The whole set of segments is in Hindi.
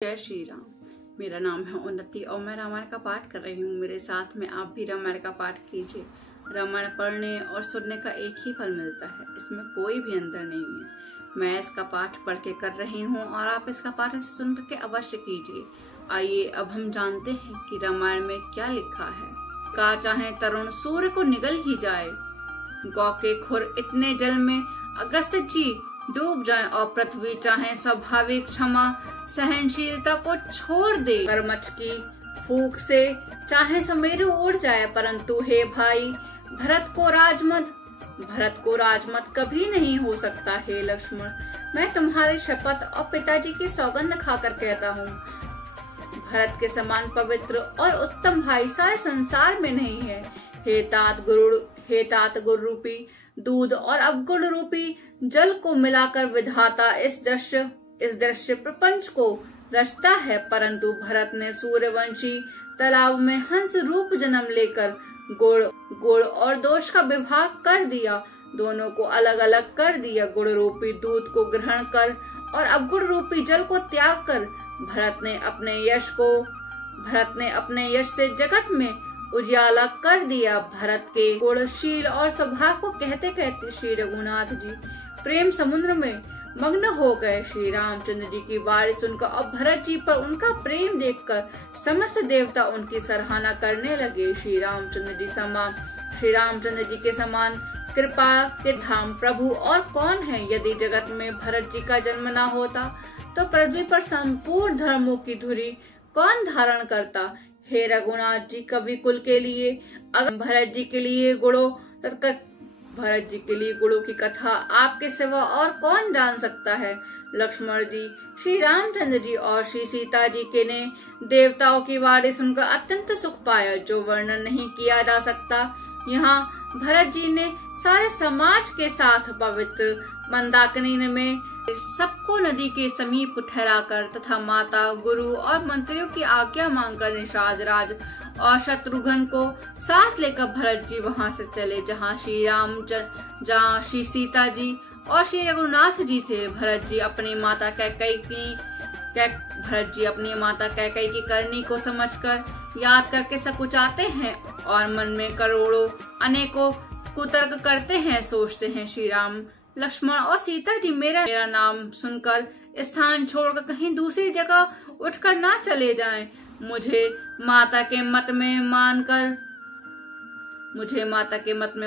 जय श्री राम। मेरा नाम है उन्नति और मैं रामायण का पाठ कर रही हूँ। मेरे साथ में आप भी रामायण का पाठ कीजिए। रामायण पढ़ने और सुनने का एक ही फल मिलता है, इसमें कोई भी अंतर नहीं है। मैं इसका पाठ पढ़ के कर रही हूँ और आप इसका पाठ सुन के अवश्य कीजिए। आइए अब हम जानते हैं कि रामायण में क्या लिखा है। का चाहे तरुण सूर्य को निगल ही जाए, गौ के खुर इतने जल में अगस्त्य जी डूब जाए, और पृथ्वी चाहे स्वाभाविक क्षमा सहनशीलता को छोड़ दे, कर्मच की फूंक से चाहे समेरु उड़ जाए, परंतु हे भाई भरत को राजमत कभी नहीं हो सकता। हे लक्ष्मण, मैं तुम्हारी शपथ और पिताजी की सौगंध खाकर कहता हूँ, भरत के समान पवित्र और उत्तम भाई सारे संसार में नहीं है। हे तात गुरु रूपी दूध और अवगुण रूपी जल को मिलाकर विधाता इस दृश्य प्रपंच को रचता है, परंतु भरत ने सूर्यवंशी तालाब में हंस रूप जन्म लेकर गुण और दोष का विभाग कर दिया, दोनों को अलग अलग कर दिया। गुण रूपी दूध को ग्रहण कर और अवगुण रूपी जल को त्याग कर भरत ने अपने यश से जगत में उजियाला कर दिया। भरत के गुणशील और स्वभाव को कहते कहते श्री रघुनाथ जी प्रेम समुद्र में मग्न हो गए। श्री रामचंद्र जी की वाणी सुनकर और भरत जी पर उनका प्रेम देखकर समस्त देवता उनकी सराहना करने लगे। श्री रामचंद्र जी के समान कृपा के धाम प्रभु और कौन है। यदि जगत में भरत जी का जन्म न होता तो पृथ्वी पर संपूर्ण धर्मों की धुरी कौन धारण करता। हे रघुनाथ जी, कवि कुल के लिए भरत जी के लिए गुणों की कथा आपके सिवा और कौन जान सकता है। लक्ष्मण जी, श्री रामचंद्र जी और श्री सीता जी के ने देवताओं की वाणी सुनकर अत्यंत सुख पाया, जो वर्णन नहीं किया जा सकता। यहाँ भरत जी ने सारे समाज के साथ पवित्र मंदाकिनी में सबको नदी के समीप ठहराकर तथा माता, गुरु और मंत्रियों की आज्ञा मांगकर निषाद राज और शत्रुघ्न को साथ लेकर भरत जी वहां से चले जहां श्री सीता जी और श्री रघुनाथ जी थे। भरत जी अपनी माता कैकेयी की करनी को समझकर याद करके सकुचाते हैं और मन में करोड़ों अनेकों कुतर्क करते हैं। सोचते हैं, श्री राम, लक्ष्मण और सीता जी मेरा नाम सुनकर स्थान छोड़कर कहीं दूसरी जगह उठकर ना चले जाएं। मुझे माता के मत में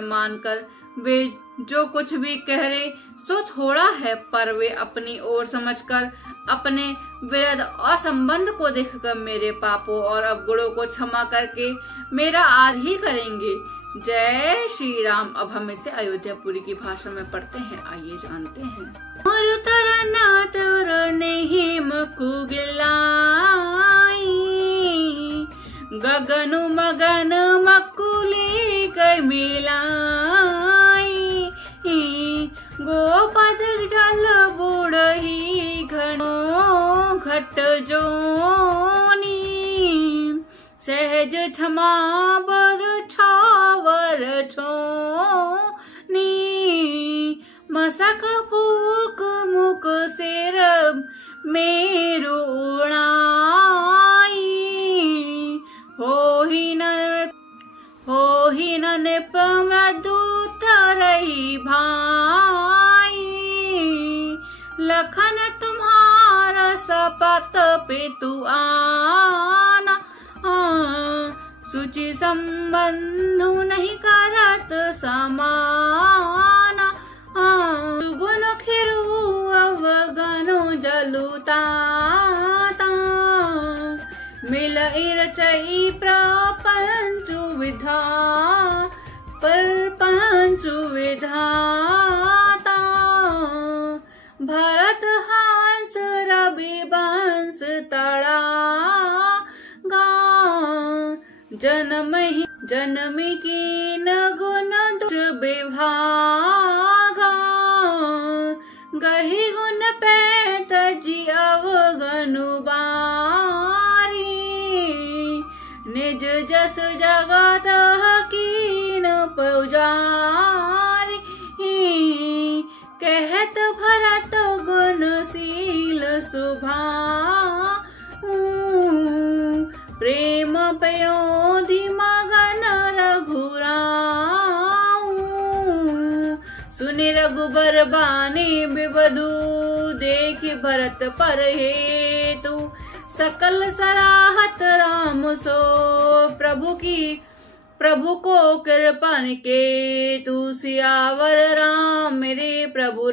मानकर वे जो कुछ भी कह रहे सो थोड़ा है, पर वे अपनी ओर समझकर अपने विरध और संबंध को देखकर मेरे पापों और अवगुणों को क्षमा करके मेरा आदर ही करेंगे। जय श्री राम। अब हम इसे अयोध्यापुरी की भाषा में पढ़ते हैं, आइए जानते हैं। गगनु मगन मकुली गई मिलाई, गोपद जल बुढ़ही घनो घट जोनी, सहज क्षमा बर छावर छोनी, मसक पूक मुख सिर मेरु उड़ाई, होहि न नृप मृदु तरही भाई, लखन तुम्हारा सपत पितु आना, सुचि संबंधु नहीं करत समाना, गुण खिरु अवगनु जलुताता, मिल रचई प्रपंचु विधाता, भरत हंस रवि वंश तड़ा गा, जनमी कीन गुण दोष विभागा, गही गुण पैत जी अवगनु बारी, निज जस जगत कीन पुजारी, कहत भरत गुणशील सुभा पयो मगन रघुराऊ। सुनि रघुबर बानी बिबधु देखि भरत पर हेतु। सकल सराहत राम सो प्रभु को कृपन के तू। सियावर राम मेरे प्रभु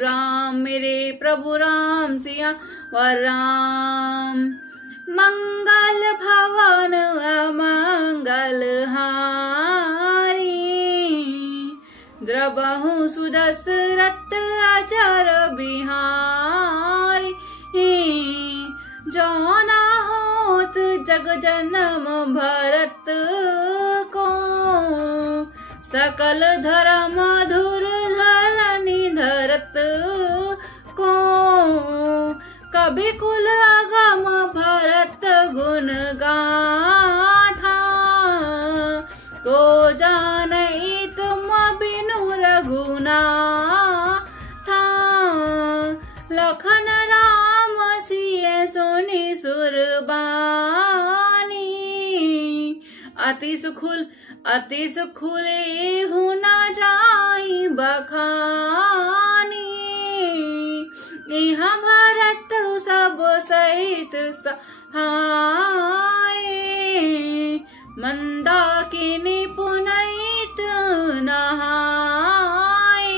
राम सियावर राम। मंगल भवन अमंगल हारी। द्रबहु सुदशरथ अजर बिहारी। जौना होत जग जन्म भरत को। सकल धर्म धुर धरनी धरत को। कभी कुल अगम भरत गुण गाथा। को जानई तुम बिनु रघुनाथा। लखन राम सिए सोनी सुरबानी। अति सुखुले हूँ न जाई बखानी। यहाँ भरत सब सहित सहाय। मंदाकिनी पुनीत नहाए।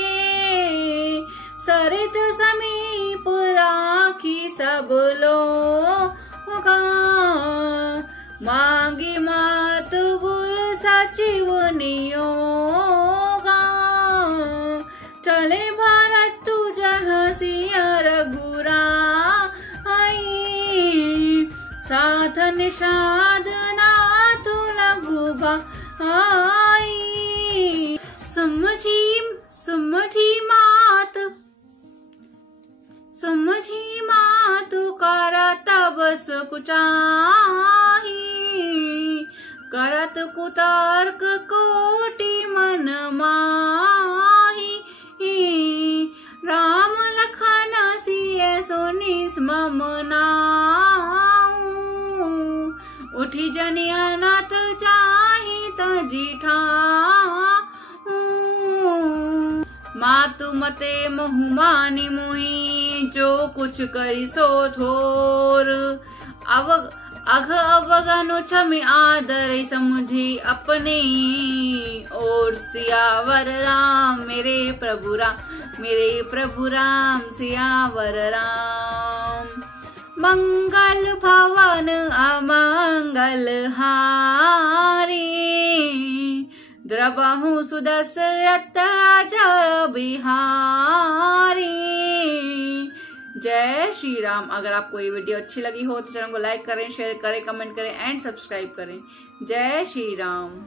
सरित समीप राखी सब लोगा। मांगी मात गुरु सचिव नियोगा। चले भरत जहाँ सिया रघुराई। साथ निषाद नाथ लघु भाई। समझी मात करा तब सुकुचाही। करत कुतर्क कोटि मन माही। राम लखन सिए सोनी मम नाऊ। उठी जनि अनत चाही तजी ठाऊ। मातु मते मोहु मानि मुहि। जो कुछ करी सो थोर। अघ अवगनु छमि आदर समुझी अपने। और सियावर राम मेरे प्रभु राम सियावर राम। मंगल भवन अमंगल हारी। द्रबहु सुदशरथ अजर बिहारी। जय श्री राम। अगर आपको ये वीडियो अच्छी लगी हो तो चैनल को लाइक करें, शेयर करें, कमेंट करें एंड सब्सक्राइब करें। जय श्री राम।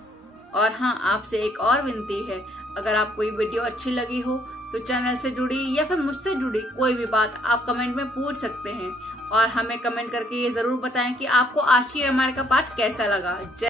और हाँ, आपसे एक और विनती है, अगर आपको ये वीडियो अच्छी लगी हो तो चैनल से जुड़ी या फिर मुझसे जुड़ी कोई भी बात आप कमेंट में पूछ सकते हैं। और हमें कमेंट करके ये जरूर बताएं कि आपको आज की रामायण का पाठ कैसा लगा।